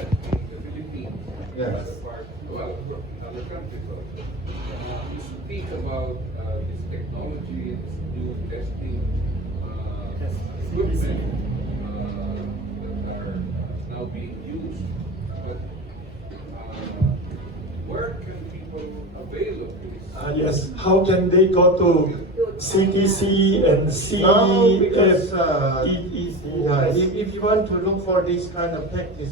the Philippines, Yes. other part, well, other countries also. You speak about this technology, this new testing equipment that are now being used. But where can people avail of this? Yes, how can they go to CTC and see Now, because if if you want to look for this kind of practice,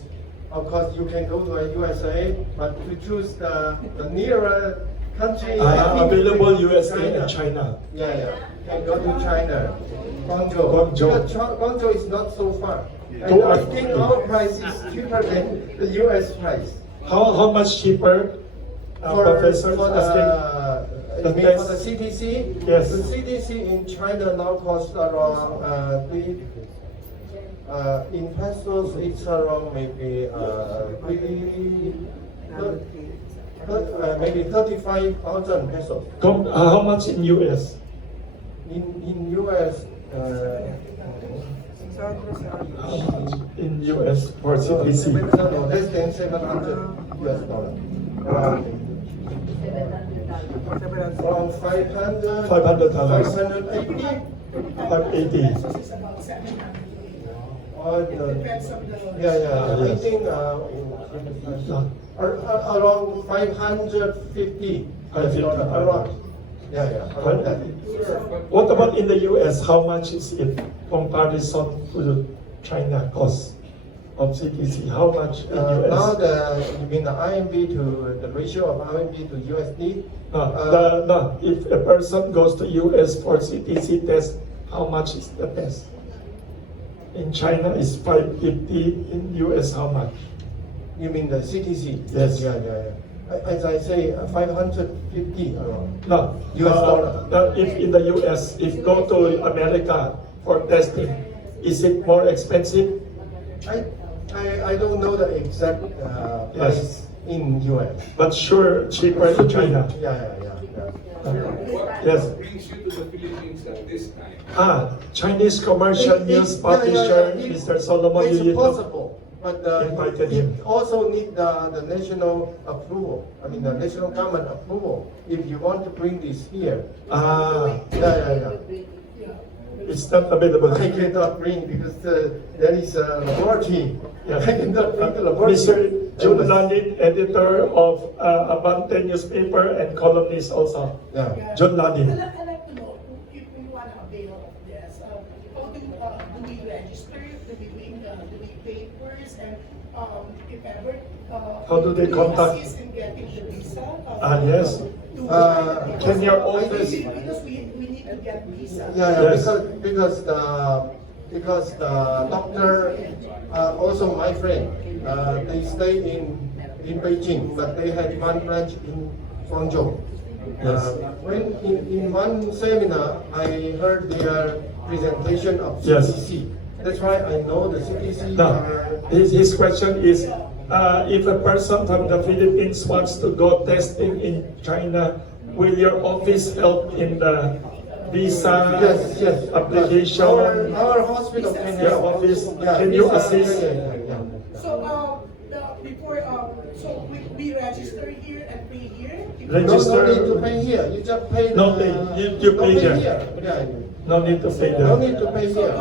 of course you can go to a USA, but to choose the nearer country, I think available USA and China? Yeah, yeah. Can go to China, Guangzhou. Guangzhou. Because Guangzhou is not so far. And To I think our price is cheaper than the US price. How much cheaper, Professor? For The you mean for the test? CTC? Yes. The CTC in China now costs around in pesos it's around maybe maybe 35,000 pesos. How much in US? In US. How much in US for CTC? No, less than 700 US dollar. Around 500. $500. 580. 580. Yeah. I Yes. think around 550. Around. Yeah. Around that. What about in the US? How much is it comparison to China cost of CTC? How much in Now US? you mean the RMB to the ratio of RMB to USD? No, if a person goes to US for CTC test, how much is the test? In China is 550, in US how much? You mean the CTC? Yes. Yeah. As I say, 550 around. No, US dollar. if in the US, if go to America for testing, is it more expensive? I don't know the exact price in US. But sure, cheaper in China. Yeah. What Yes. brings you to the Philippines at this time? Chinese commercial news publisher, Mr. Solomon It's Yuyito. possible, but Invited it him. also need the national approval. I mean the national government approval. If you want to bring this here, yeah. It's not available. I cannot bring because there is a laboratory. Yeah. I cannot bring the laboratory. Mr. Jun Landin, editor of Abante newspaper and columnist also. Yeah. Jun Landin. I'd like to know if we want to avail of this. How do we register? Do we pay first? And if ever, How do they contact? assist in getting the visa? Yes. Can your I office? think because we need to get visa. Yeah, Yes. because the doctor, also my friend, they stay in Beijing, but they had one branch in Guangzhou. Yes. When in one seminar, I heard their presentation of Yes. CTC. That's why I know the CTC. Now, his question is, if a person from the Philippines wants to go testing in China, will your office help in the visa Yes. application? Our hospital can Your help. office, Yeah, can you visa- assist? Yeah. So before, so we register here and pay here. Register. No need to pay here. You just pay. No pay. You pay there. Yeah. No need to pay No them. need to pay here.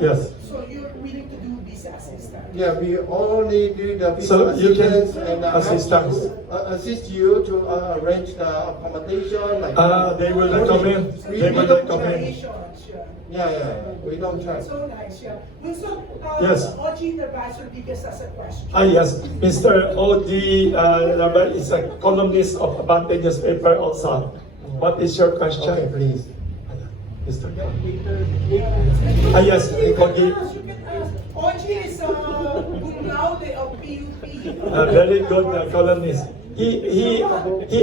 Yes. So you're willing to do visa assistance? Yeah, we only do the visa So you can assistance and assistance. assist you to arrange the accommodation. Like They will recommend. We They will don't recommend. Yeah. We don't charge. So nice, yeah. Well, so, Yes. OG Intervisor Biggest as a question. Yes, Mr. O.D. Rabal is a columnist of Abante newspaper also. What is your question? Okay, please. Mr. Yes, O.D. You can ask. OG is cum laude of PUP. Very good columnist. He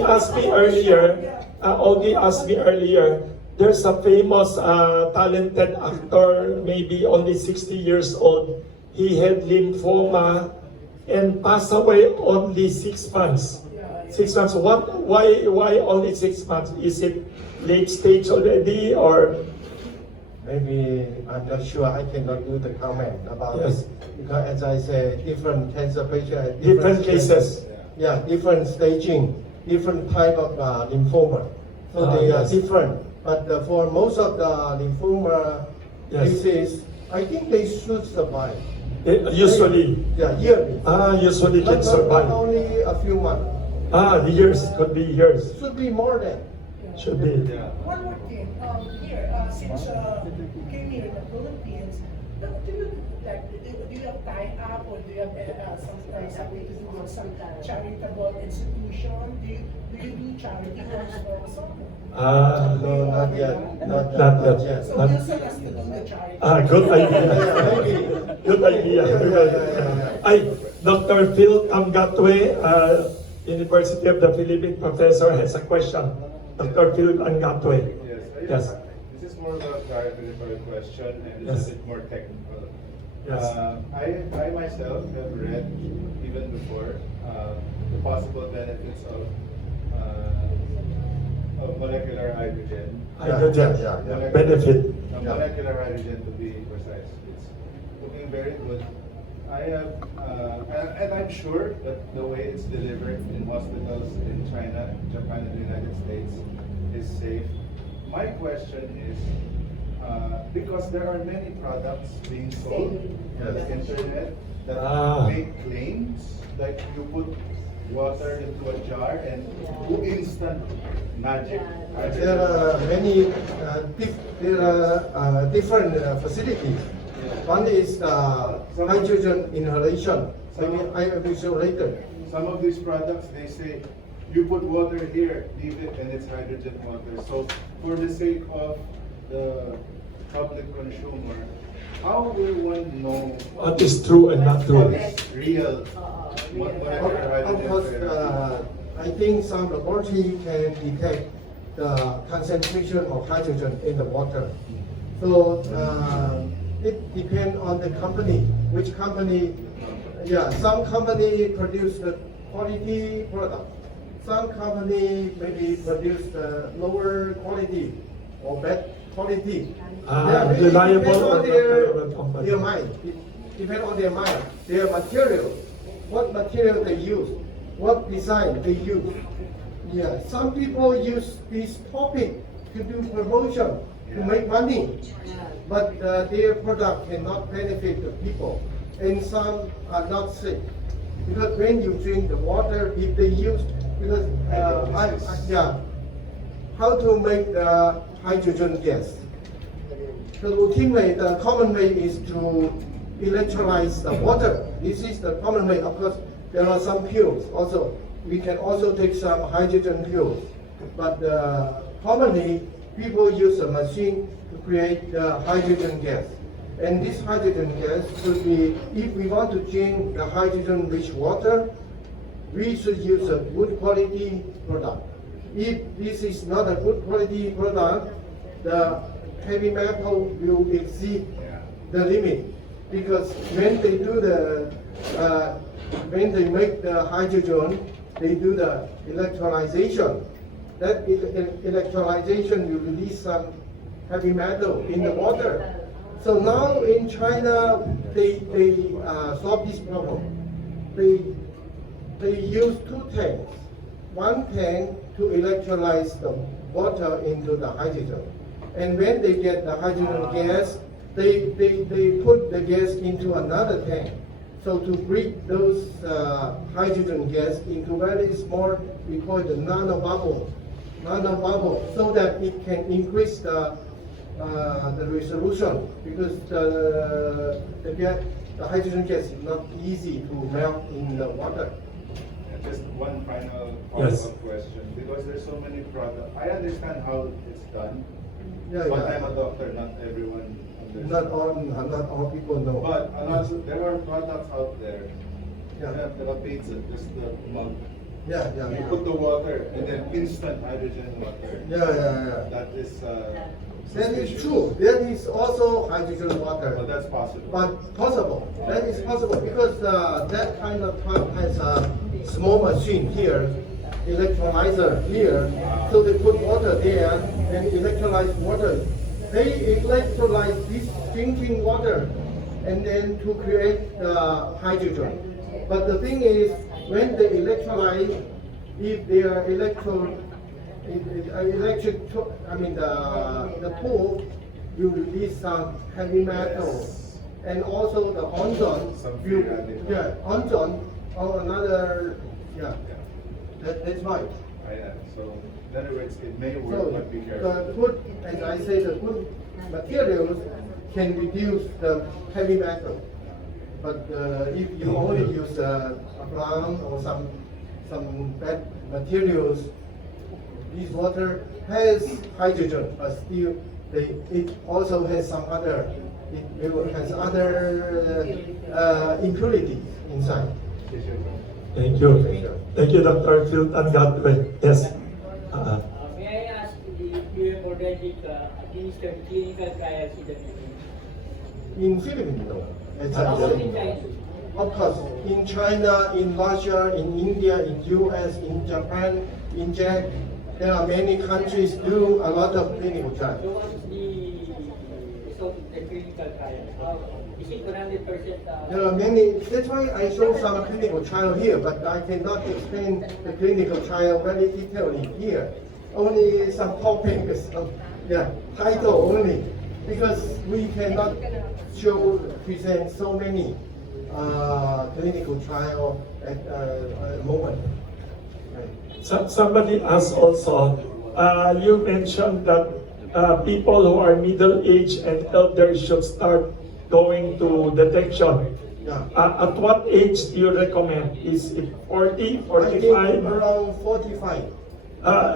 asked me earlier, O.D. asked me earlier, there's a famous talented actor, maybe only 60 years old. He had lymphoma and passed away only 6 months. 6 months. Why only 6 months? Is it late stage already or? maybe I'm not sure. I cannot do the comment about Yes. this because, as I say, different cancer patients have Different cases. Yeah, different staging, different type of lymphoma. So Ah, they yes. are different. But for most of the lymphoma Yes. cases, I think they should survive. Usually, Yeah, yearly. usually can Not survive. only a few months. Years, could be years. Should be more than. Should be. One more thing, here, since you came here in the Philippines, do you do you have tie-up or do you have something to do with some charitable institution? Do you do charity work also? No, not yet. Not yet. So Not- Wilson has to do the charity. Good idea. Maybe. Good idea. Good idea. Ay, Dr. Phil Angatwe, University of the Philippines professor, has a question. Dr. Phil Angatwe. Yes. This is more of a clarificatory question and Yes. it's a bit more technical. Yes. I myself have read, even before, the possible benefits of molecular hydrogen. Hydrogen. Yeah. Benefit. Molecular hydrogen, to be precise. It's looking very good. I have, and I'm sure that the way it's delivered in hospitals in China, Japan, and the United States is safe. My question is, because there are many products being sold on the internet that make claims, like you put water into a jar and instant magic. There are many different facilities. One is hydrogen inhalation. I will show later. Some of these products, they say, you put water here, leave it, and it's hydrogen water. So for the sake of the public consumer, how will one know What is true and not what true? is real molecular Of hydrogen course, therapy? I think some laboratory can detect the concentration of hydrogen in the water. So it depends on the company. Which company? Yeah, some company produce the quality product. Some company maybe produce the lower quality or bad quality. Really reliable depend or on not reliable company. their mind. It depends on their mind. Their material, what material they use, what design they use. Yeah, some people use this topic to do promotion, to make money, but their product cannot benefit the people, and some are not safe. Because when you drink the water, if they use, because how to make the hydrogen gas. The routine way, the common way is to electrolyze the water. This is the common way. Of course, there are some pills also. We can also take some hydrogen pills. But commonly, people use a machine to create the hydrogen gas. And this hydrogen gas should be, if we want to drink the hydrogen-rich water, we should use a good quality product. If this is not a good quality product, the heavy metal will exceed the limit. Because when they do when they make the hydrogen, they do the electrolyzation. That electrolyzation will release some heavy metal in the water. So now in China, they solve this problem. They use two tanks. One tank to electrolyze the water into the hydrogen. And when they get the hydrogen gas, they put the gas into another tank. So to break those hydrogen gas into very small, we call it the nanobubble, so that it can increase the resolution, because the hydrogen gas is not easy to melt in the water. And just one final Yes. follow-up question, because there's so many products. I understand how it's done, Yeah, but yeah. I'm a doctor, not everyone understands. Not all people know. But there are products out there. Yeah. Have the pizza, just the mug. Yeah. You put the water and then instant hydrogen water. Yeah. That is. That is suspicious. true. There is also hydrogen water. But that's possible. But possible. That is possible because that kind of pump has a small machine here, electrolyzer here. So they put water there and electrolyze water They electrolyze this drinking water and then to create the hydrogen. But the thing is, when they electrolyze, if they are the tool will release some heavy metal, and also the ozone Some free will, radical. ozone or another, that's right. So in other words, it may work, So but be careful. the good, as I say, the good materials can reduce the heavy metal. But if you only use a brown or some bad materials, this water has hydrogen, but still it also has some other, it has other impurities inside. Thank you. Thank you, Dr. Phil and God bless. Yes. May I ask if you have already administered clinical trials in the Philippines? In Philippines, no. It's How about in China? Of course, in China, in Russia, in India, in US, in Japan, in Czech, there are many countries do a lot of clinical So trials. what is the result of the clinical trial? Is it 100%? There are many, that's why I show some clinical trial here, but I cannot explain the clinical trial very detailedly here. Only some topics, title only, because we cannot present so many clinical trial at a moment. Right. Somebody asked also, you mentioned that people who are middle-aged and elder should start going to detection. Yeah. At what age do you recommend? Is it 40, I think 45? around 45.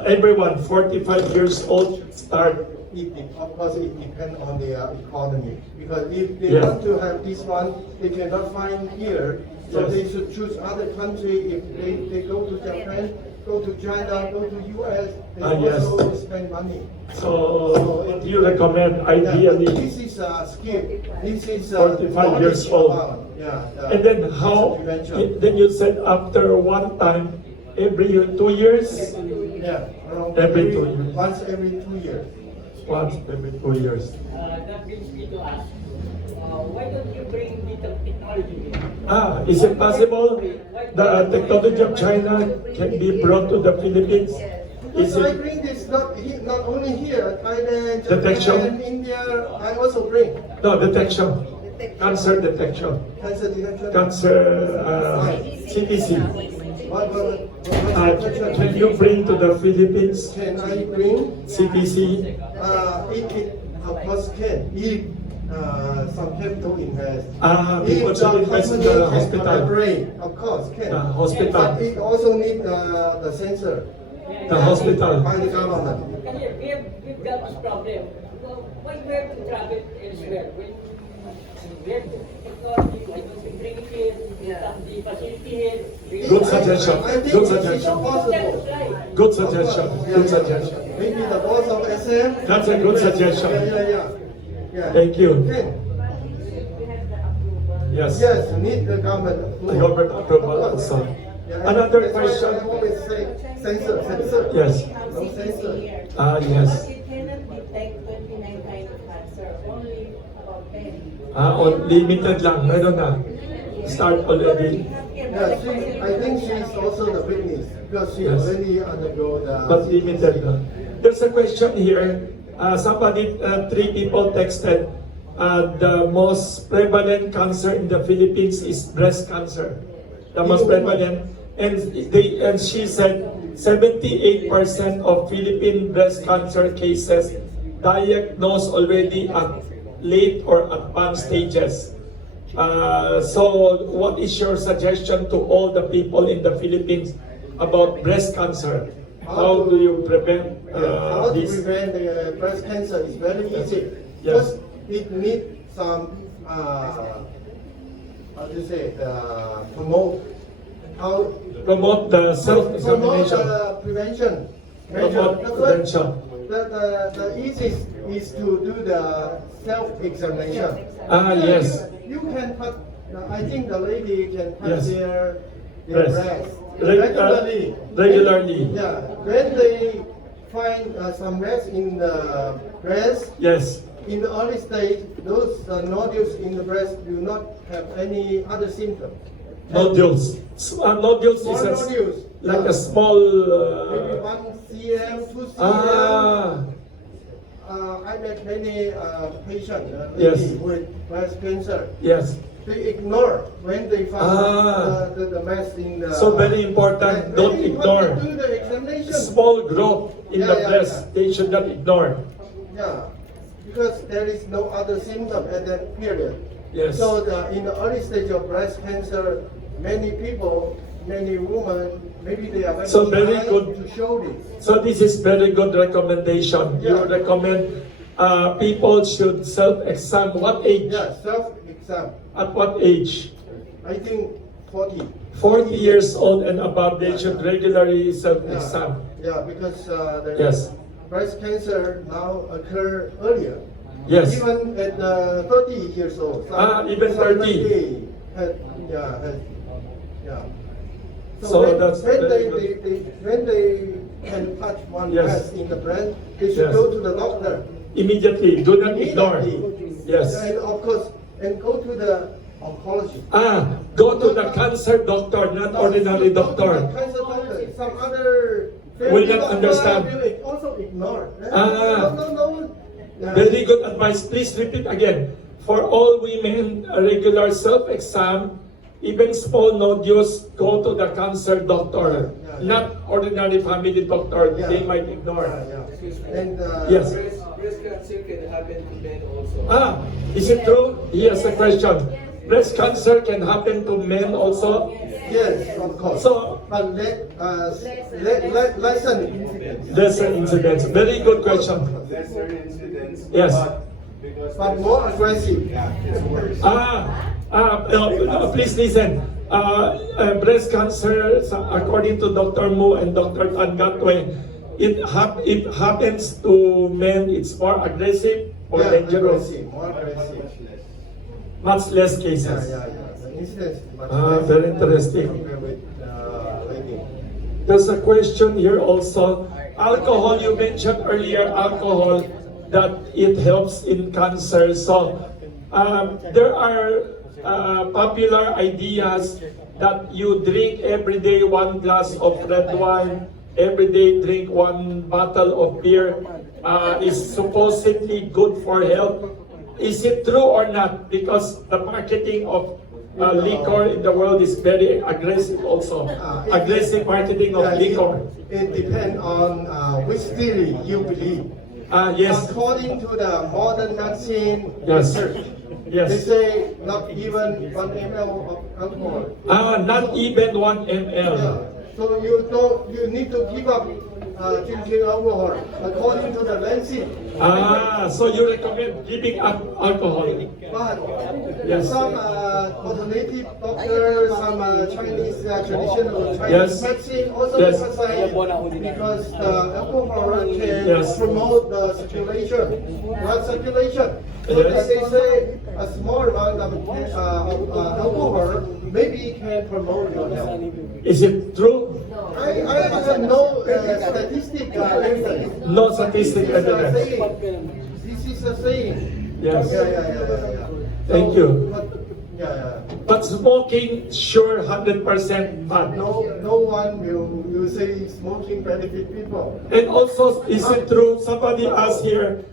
Everyone 45 years old should start. Of course, it depends on the economy. Because if they Yes. want to have this one, they cannot find here. So Yes. they should choose other country. If they go to Japan, go to China, go to US, they Yes. also spend money. So you recommend ideally, This is a skill. This is 45 years old. Yeah. and then how, Prevention. then you said after one time, every 2 years? Yeah, around Every 2 years. once every 2 years. Once every 2 years. That brings me to ask, why don't you bring the technology here? Is it possible the technology of China can be brought to the Philippines? Is Yes, I it bring this not only here, Thailand, Detection? Japan, India. I also bring no detection, cancer detection, cancer detection. cancer CTC? What Can you bring to the Philippines can I bring? CTC? It of course can. If some capital invest. People If should invest in the company can hospital. collaborate, of course can. Hospital. But it also need the sensor The hospital. by the government. Kasi we've got this problem. Well, why we have to travel elsewhere? When we have to technology, why don't we bring it here, some the facility here? Good suggestion. I think Good it's suggestion. possible. Good suggestion. Good suggestion. Maybe the boss of SM. That's a good suggestion. Yeah. Thank you. Can. Yes. Yes, need the government approval. The government approval also. Yeah, Another that's why question. I always say sensor. Yes. No sensor. Yes. But it cannot detect 29 kind of cancer, only about 10. Limited lang. Meron na. Start already. Yeah, I think she's also the witness because she Yes. already undergo the. But limited lang. There's a question here. Somebody, 3 people texted, the most prevalent cancer in the Philippines is breast cancer. The most prevalent. And she said 78% of Philippine breast cancer cases diagnosed already at late or advanced stages. So what is your suggestion to all the people in the Philippines about breast cancer? How do you prevent How to this? prevent the breast cancer is very easy. Yes. First, it needs some, Promote the self-examination. Promote prevention. Promote The first- prevention. The easiest is to do the self-examination. Yes. You can put, I think the lady can put Yes. their Breast. breast Regularly. regularly. Regularly. Yeah, when they find some mass in the breast. Yes. In the early stage, those nodules in the breast do not have any other symptom. Nodules. Nodules Small is nodules. like a small. Maybe 1 cm, 2 cm. Ah. I met many patients Yes. with breast cancer. Yes. They ignore when they find Ah. the mass in the. So very important. Very Don't ignore. important. Do the examination. Small growth in Yeah, the yeah, breast. yeah. They should not ignore. Yeah, because there is no other symptom at that period. Yes. So in the early stage of breast cancer, many people, many women, maybe they are very So very shy good. to show this. So this is very good recommendation. You Yeah. recommend people should self-exam. What age? Yeah, self-exam. At what age? I think 40. 40 years old and above, they should regularly self-exam. Yeah, because the Yes. breast cancer now occur earlier. Yes. Even at 30 years old. Even 30. Somebody yeah. So when, that's when very when they can touch one Yes. breast in the breast, they should Yes. go to the doctor. Immediately, do not ignore. Immediately. Yes. And of course, and go to the oncologist. Go to the cancer doctor, not ordinary Go to the doctor. cancer doctor. Some other Will not doctor understand. will also ignore. No. Yeah. Very good advice. Please repeat again. For all women, a regular self-exam, even small nodules, go to the cancer doctor, Yeah. not ordinary family doctor. Yeah. They might ignore. Yeah. And Yes. Breast cancer can happen to men also. Is it true? He has a question. Breast cancer can happen to men also? Yes, of course. So, But lesser incidence. lesser incidents. Very good question. Lesser incidents. Yes. Because But more aggressive. Yeah, it's worse. Please listen. Breast cancer, according to Doctor Mu and Dr. Tangatwe, it happens to men. It's more aggressive or dangerous. Aggressive, more aggressive. Much less Yeah. cases. The incidence is much Very interesting. compared with lady. There's a question here also. Alcohol, you mentioned earlier alcohol, that it helps in cancer. So there are popular ideas that you drink every day 1 glass of red wine, every day drink 1 bottle of beer, is supposedly good for health. Is it true or not? Because the marketing of liquor in the world is very aggressive also. Aggressive marketing of liquor. It depends on which theory you believe. Yes. According to the modern medicine Yes. research, Yes. they say not even 1 ml of alcohol. Not even 1 ml. Yeah. So you need to give up drinking alcohol according to the Lancet. So you recommend giving up alcohol? But Yes. some alternative doctors, some Chinese traditional Yes. Chinese medicine also Yes. emphasize because alcohol can Yes. promote the circulation, blood circulation. So Yes. they say a small amount of alcohol maybe can promote your health. Is it true? I have no statistic evidence. No statistic This is a evidence. saying. This is a saying. Yes. Yeah. Thank you. Yeah. But smoking, sure, 100% bad. No one will say smoking benefit people. And also, is it true? Somebody asked here,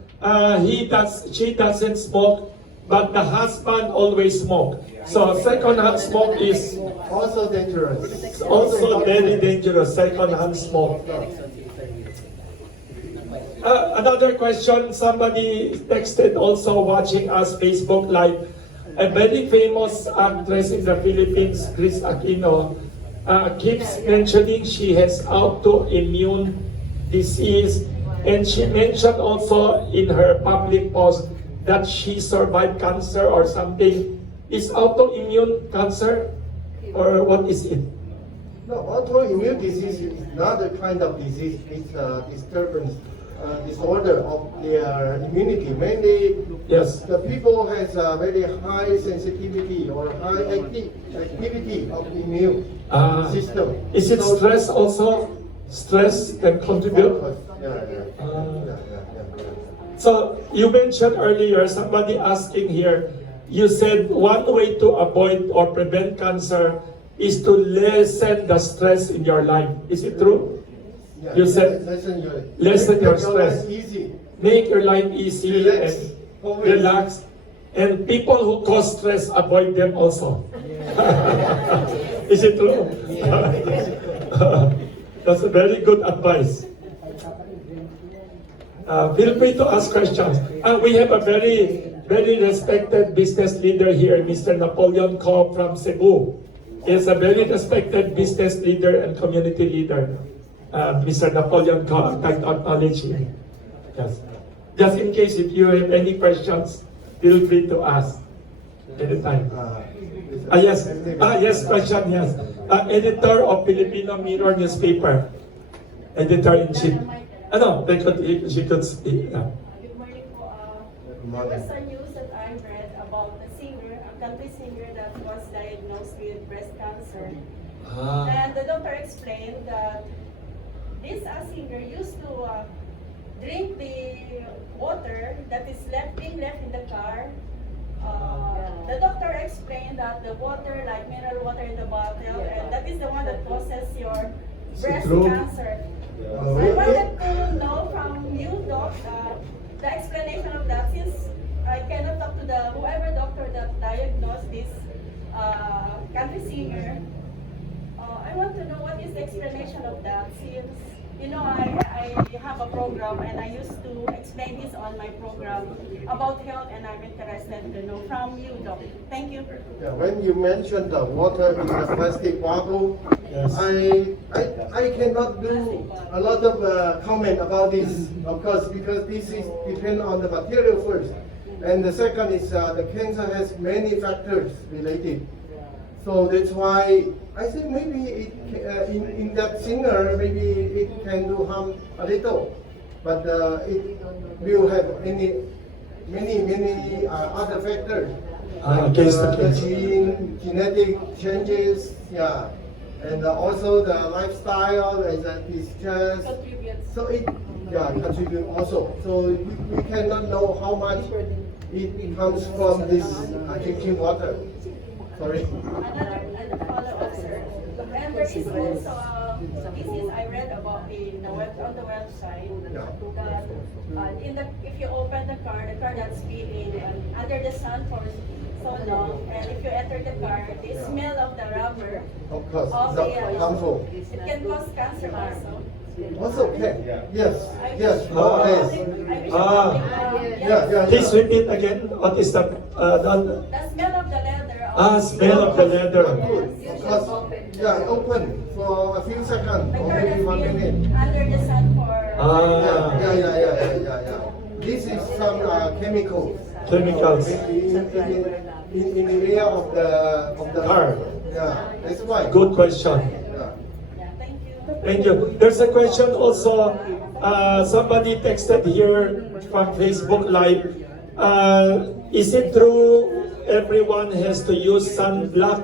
she doesn't smoke, but the husband always smoke. So second-hand smoke is Also dangerous. also very dangerous. Second-hand smoke. Another question, somebody texted also watching us Facebook Live. A very famous actress in the Philippines, Kris Aquino, keeps mentioning she has autoimmune disease, and she mentioned also in her public post that she survived cancer or something. Is autoimmune cancer or what is it? No, autoimmune disease is not a kind of disease. It's a disturbance, disorder of their immunity. Mainly, Yes. the people has a very high sensitivity or high activity of the immune system. Is it So, stress also? stress can contribute. So you mentioned earlier, somebody asking here, you said one way to avoid or prevent cancer is to lessen the stress in your life. Is it true? You said lessen your stress. Easy. Make your life easy Relax. and relax. And people who cause stress, avoid them also. Is it true? That's a very good advice. Feel free to ask questions. We have a very respected business leader here, Mr. Napoleon Ko from Cebu. He is a very respected business leader and community leader. Mr. Napoleon Ko, I'd like to acknowledge him. Yes. Just in case if you have any questions, feel free to ask anytime. Yes. Yes, question, yes. Editor of Filipino Mirror newspaper. Editor-in-chief. She could speak. Good morning po. There was a news that I read about a singer, a country singer that was diagnosed with breast cancer. And the doctor explained that this singer used to drink the water that is being left in the car. The doctor explained that the water, like mineral water in the bottle, and that is the one that causes your breast cancer. So I wanted to know from you, Doc, the explanation of that, since I cannot talk to whoever doctor that diagnosed this country singer. I want to know what is the explanation of that, since I have a program and I used to explain this on my program about health, and I'm interested to know from you, Doc. Thank you. Yeah, when you mentioned the water in the plastic bottle, Yes. I cannot do a lot of comment about this, of course, because this is depend on the material first, and the second is the cancer has many factors related. So that's why I think maybe in that singer, maybe it can do harm a little, but it will have many other factors. Like, the genetic changes, yeah, and also the lifestyle and the stress. So it contribute also. So we cannot know how much it comes from this drinking water. Sorry. Another follow-up, sir. And there is also, I read about on the website that if you open the car that's been under the sun for so long, and if you enter the car, the smell of the rubber, Of course, of harmful. it can cause cancer also. Also can, yes, I yes, wish- more or less. Yeah. Please repeat again. What is the The smell of the leather. smell of the leather. Good, because, open for a few seconds, The or car maybe 1 that's minute. been under the sun for. Yeah. This is some chemicals. Chemicals. In the area of the Car. Yeah, that's why. Good question. Yeah. Thank you. Thank you. There's a question also. Somebody texted here from Facebook Live. Is it true everyone has to use sunblock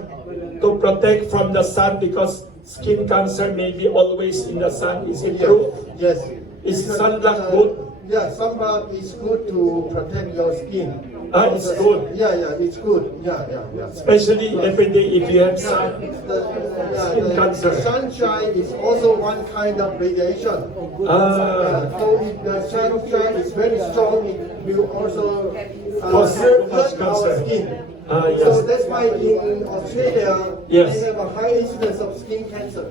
to protect from the sun because skin cancer may be always in the sun? Is it true? Yes. Is sunblock good? Yeah, sunblock is good to protect your skin. It's good. Yeah, it's good. Yeah. Especially every day if you have sun. Skin cancer. The sunshine is also one kind of radiation. So if the sunshine is very strong, it will also Cause hurt cancer. our skin. Yes. So that's why in Australia, Yes. they have a high incidence of skin cancer.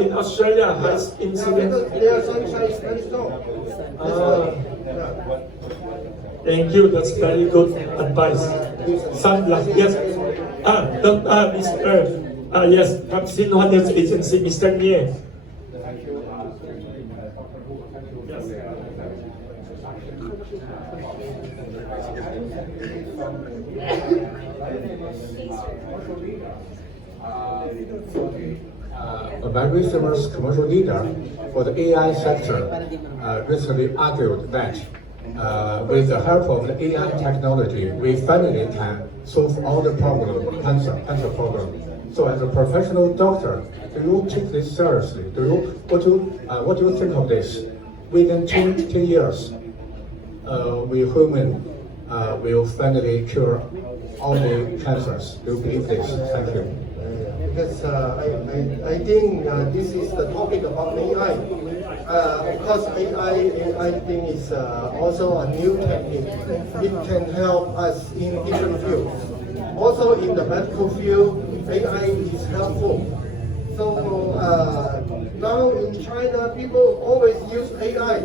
In Australia has Yeah, incident. because their sunshine is very strong. That's why. Yeah. Thank you. That's very good advice. Sunblock. Yes. Mr. Yes, from Sinhua News Agency, Mr. Nie. A very famous commercial leader for the AI sector recently argued that with the help of the AI technology, we finally can solve all the cancer problem. So as a professional doctor, do you take this seriously? What do you think of this? Within 10 years, we human will finally cure all the cancers. Do you believe this? Thank you. Because I think this is the topic about AI. Of course, AI I think is also a new technique. It can help us in different fields. Also in the medical field, AI is helpful. So now in China, people always use AI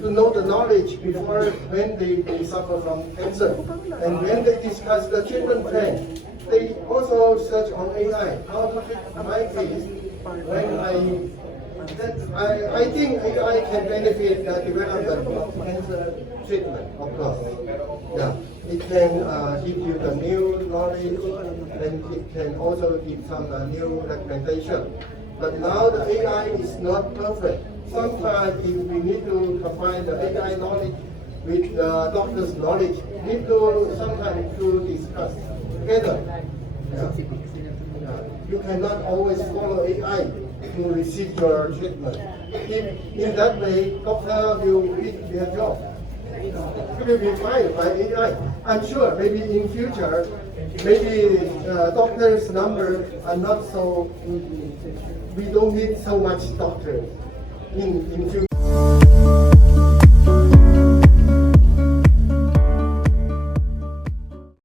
to know the knowledge before when they suffer from cancer. And when they discuss the treatment plan, they also search on AI how to treat my case. When I think AI can benefit the development of cancer treatment, of course. Yeah, it can give you the new knowledge, and it can also give some new recommendation. But now the AI is not perfect. Sometimes if we need to combine the AI knowledge with the doctor's knowledge, need to sometimes to discuss together. Yeah. You cannot always follow AI to receive your treatment. In that way, doctor will quit their job. It will be fired by AI. I'm sure maybe in future, maybe doctors' numbers are not so. We don't need so much doctors in future.